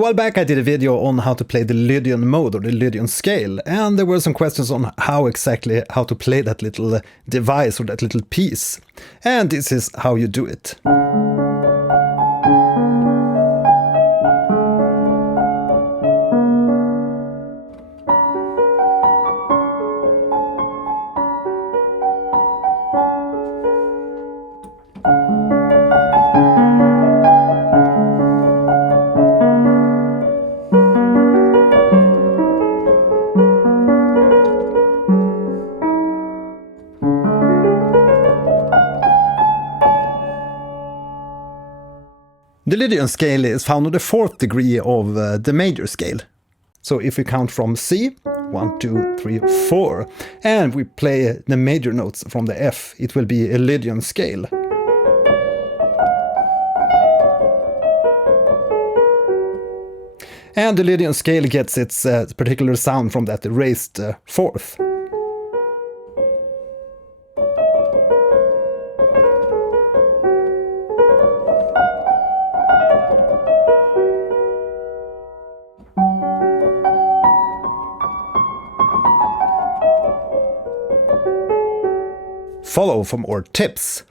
A while back I did a video on how to play the Lydian Mode or the Lydian scale, and there were some questions on how to play that little device or that little piece. And this is how you do it. The Lydian scale is found on the 4th degree of the major scale. So if we count from C, 1, 2, 3, 4, and we play the major notes from the F, it will be a Lydian scale. And the Lydian scale gets its particular sound from that raised 4th. Follow for more tips.